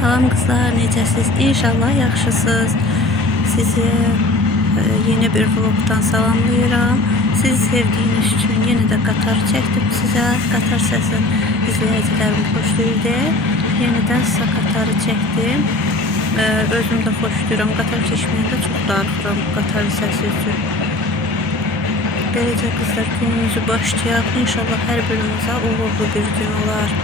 Salam qızlar, necəsiz? İnşallah yaxşısınız. Sizi yeni bir vlogdan salamlayıram. Sizi sevdiyiniz üçün yenə də qatar çəkdim sizə. Qatar səsi izləyicilərim xoşlayırdı. Yenidən sizə qatarı çəkdim. Özüm də xoşlayıram. Qatar çəkməyəndə çox darıxıram qatar səsi üçün. Beləcə qızlar, günümüzü başlayaq. İnşallah hər birimizə uğurlu bir gün olar.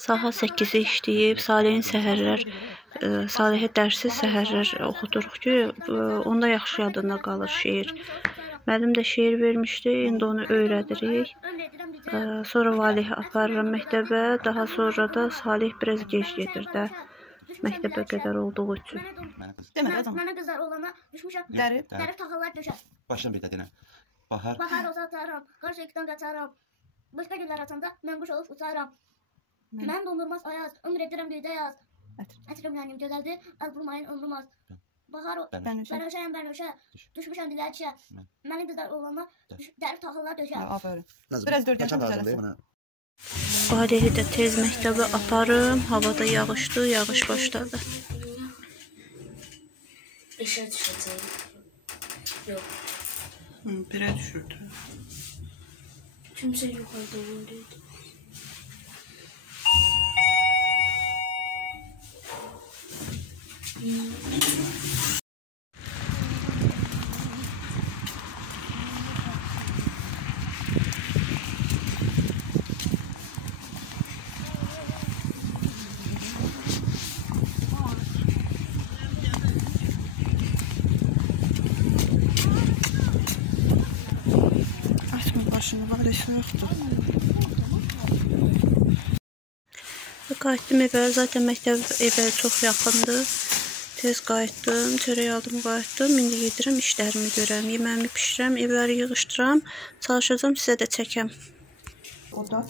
Saat 8-i işləyib, Salihin Salihə dərsi səhərlər oxuduruq ki, onda yaxşı yadında qalır şeir. Müəllim də şeir vermişdi, indi onu öyrədirik. Sonra Valihə aparıram məktəbə, daha sonra da Salih biraz gec gedir də, məktəbə qədər olduğu üçün. Mənə qızlar olana düşmüşəm, dərib taxalar döşər. Başına bir də denə. Bahar olsa ataram, qarşı ekdən qaçaram. Başqa güllər açanda mən quş olub uçaram. Mən dondurmaz ayaz, ömür edirəm göydə yaz. Ətrim mənim gözəldir, az bulmayın ömrüm az. Bahar bənövşəyəm bənövşə, düşmüşəm diləkçə. Mənim qızlar olana dərib taxalar döşər. aferin. Biraz dördyəndən düzələsin. Valihi də tez məktəbə aparım, havada yağışdı, yağış başladı. İşə düşəcək. Yox. Birə düşürdü. Kimsə yuxarıda öldüydü. Açma başını, var işin yoxdur. Qayıtdım evə, zaten məktəb evə çox yaxındır. Tez qayıtdım, çörək aldım, qayıtdım. İndi gedirəm, işlərimi görəm, yeməyimi pişirəm, evləri yığışdıram. Çalışacağım, sizə də çəkəm. O da,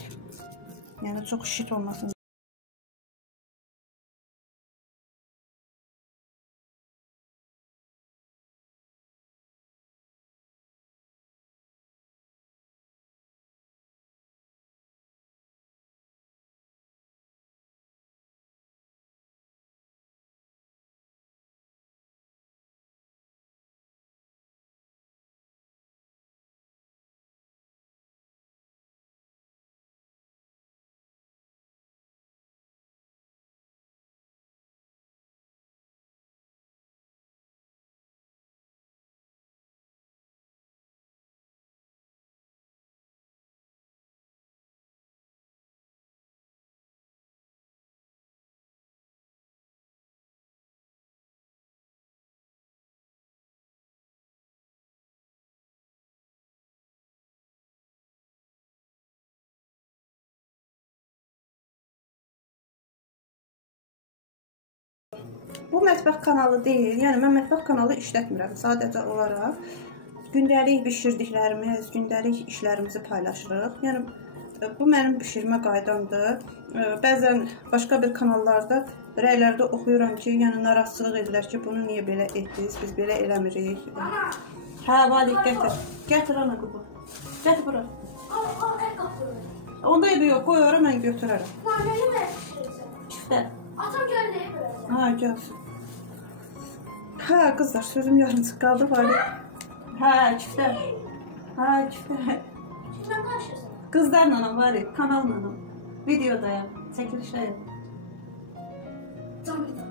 yəni çox şit olmasın. Bu mətbəx kanalı deyil, yəni mən mətbəx kanalı işlətmirəm. Sadəcə olaraq gündəlik bişirdiklərimiz, gündəlik işlərimizi paylaşırıq. Yəni bu mənim bişirmə qaydamdır. Bəzən başqa bir kanallarda rəylərdə oxuyuram ki, yəni narazılıq edirlər ki, bunu niyə belə etdiniz, biz belə eləmirik. Hə, Valih, gətir. Gətir ana qubu. Gətir bura. Onda evi yox, qoy ora, mən götürərəm. Çiftə. Atam gəldi. Ha, gəlsin. Hə, qızlar, sözüm yarımçıq qaldı, Valih. Hə, çiftə. Hə, çiftə. Çiftdən qarşısın. Qızlarla anam, Valih, kanalla anam. Videodayam, çəkilişdəyim. Can bir daha.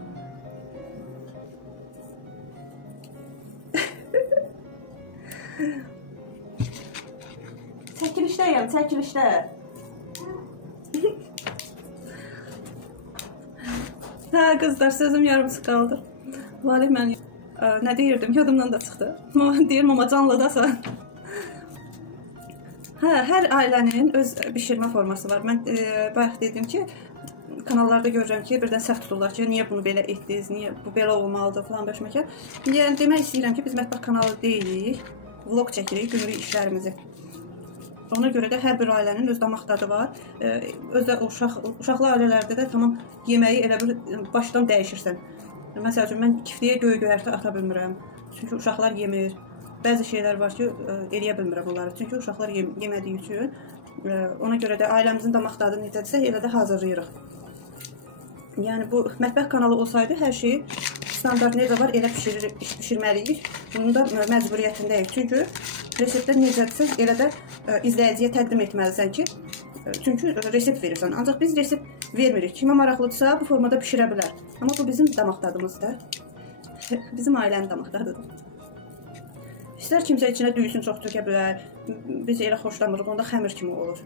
Çəkilişdəyəm, çəkilişdə. Hə, qızlar, sözüm yarımçıq qaldı. Valih, mən nə deyirdim, yadımdan da çıxdı. Deyirəm, amma canlıdasan. Hə, hər ailənin öz bişirmə forması var. Mən bayaq dedim ki, kanallarda görürəm ki, birdən səhv tuturlar ki, niyə bunu belə etdiniz, niyə bu belə olmalıdır falan bəşməkə. Yəni, demək istəyirəm ki, biz mətbəx kanalı deyilik, vlog çəkirik, günlük işlərimizi. Ona görə də hər bir ailənin öz damaq dadı var. Özdə uşaqlı ailələrdə də tamam yeməyi elə bir başdan dəyişirsən. Məsəl üçün mən kifliyə göy-göyərti ata bilmirəm. Çünki uşaqlar yemir. Bəzi şeylər var ki, eləyə bilmirəm onları. Çünki uşaqlar yemədiyi üçün. Ona görə də ailəmizin damaq dadı necədirsə, elə də hazırlayırıq. Yəni bu mətbəx kanalı olsaydı hər şeyi standart necə var elə bişirməliyik. Bunun da məcburiyyətindəyik. Çünki reseptdə necədirsə elə də izləyiciyə təqdim etməlisən ki, çünki resept verirsən. Ancaq biz resept vermirik. Kimə maraqlıdırsa bu formada bişirə bilər. Amma bu bizim damaq dadımızdır. Bizim ailənin damaq dadıdır. İstər kimsə içinə düyüsün çox tökə bilər. Biz elə xoşlamırıq. Onda xəmir kimi olur.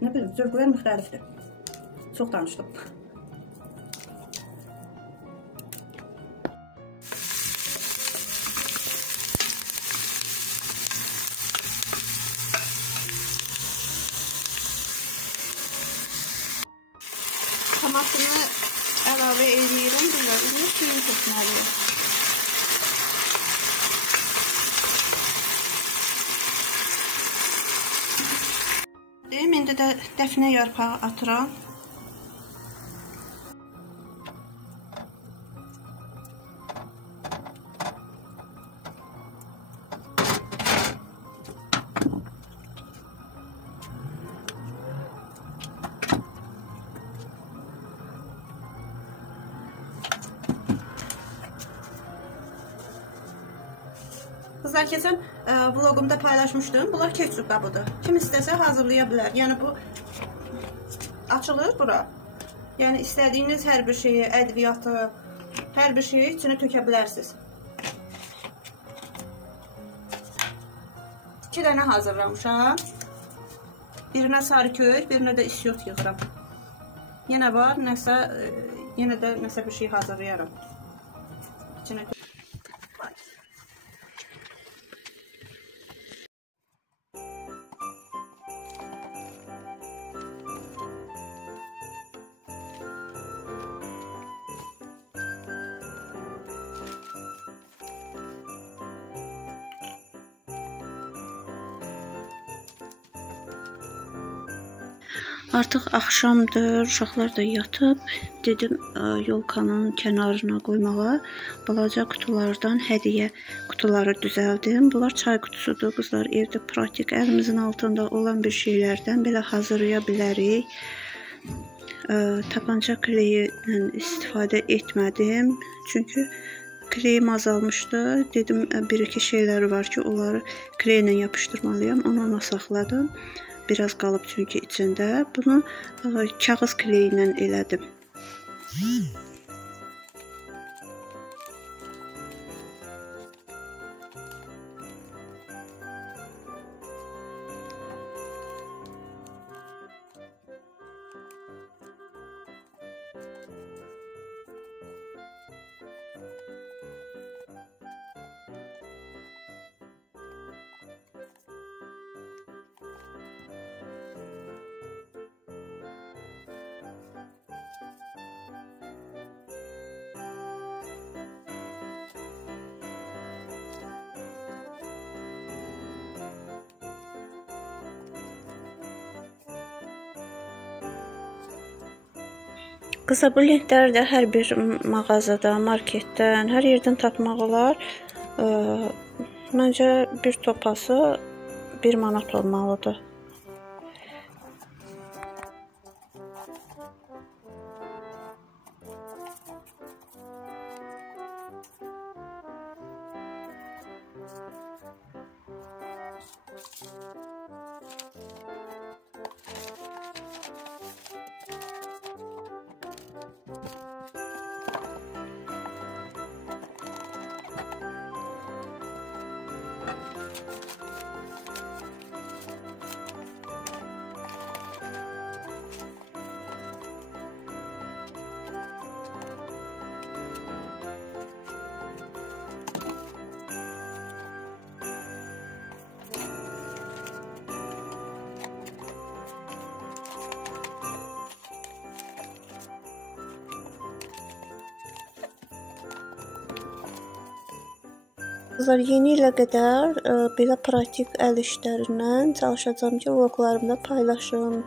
Nə bilim, zövqlər müxtəlifdir. Çox danışdım. Tomatını əlavə edirəm. Bunları suyun tökməliyim. İndi də dəfnə yarpağı atıram. Qızlar, keçən vlogumda paylaşmışdım. Bunlar ketçup qabıdır. Kim istəsə hazırlaya bilər. Yəni bu açılır bura. Yəni istədiyiniz hər bir şeyi, ədviyyatı, hər bir şeyi içine tökə bilərsiniz. 2 dənə hazırlamışam. Birinə sarı kök, birinə də isyot yığıram. Yenə var, yenə də nəsə bir şey hazırlayaram. İçine Artıq axşamdır, uşaqlar da yatıb. Dedim yolkanın kənarına qoymağa balaca qutulardan hədiyyə qutuları düzəldim. Bunlar çay qutusudur, qızlar. Evdə pratik, əlimizin altında olan bir şeylərdən belə hazırlaya bilərik. Tapanca kleyindən istifadə etmədim. Çünki kleyim azalmışdı. Dedim bir-iki şeylər var ki, onları kleylə yapışdırmalıyam. Onu saxladım. Biraz qalıb çünki içində. Bunu kağız kleyi ilə elədim. Qısa bu lentləri də hər bir mağazada, marketdən, hər yerdən tapmaq olar. Məncə bir topası 1 manat olmalıdır. Qızlar, yeni ilə qədər belə praktik əl işlərindən çalışacağam ki, vloqlarımda paylaşım.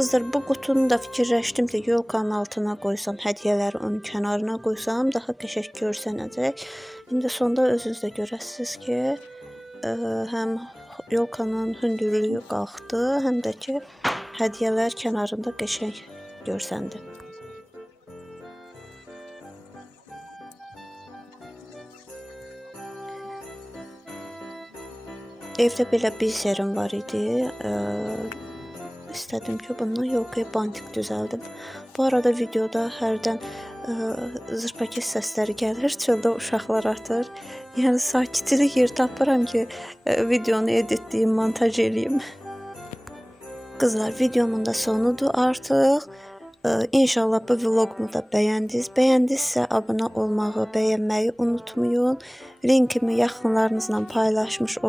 Qızlar, bu qutunu da fikirləşdim ki, yolkanın altına qoysam, hədiyyələri onun kənarına qoysam daha qəşəng görsənəcək. İndi sonda özünüz də görəsiniz ki, həm yolkanın hündürlüyü qalxdı, həm də ki, hədiyyələr kənarında qəşəng görsəndi. Evdə belə bir serim var idi. İstədim ki, bundan yolkaya bantik düzəldim. Bu arada videoda hərdən zırpaket səsləri gəlir, çöldə uşaqlar atır. Yəni sakitlik yer tapıram ki, videonu editləyim, montaj eləyim. Qızlar, videomun da sonudur artıq. İnşallah bu vlogumu da bəyəndiniz. Bəyəndinizsə abunə olmağı, bəyənməyi unutmayın. Linkimi yaxınlarınızla paylaşmış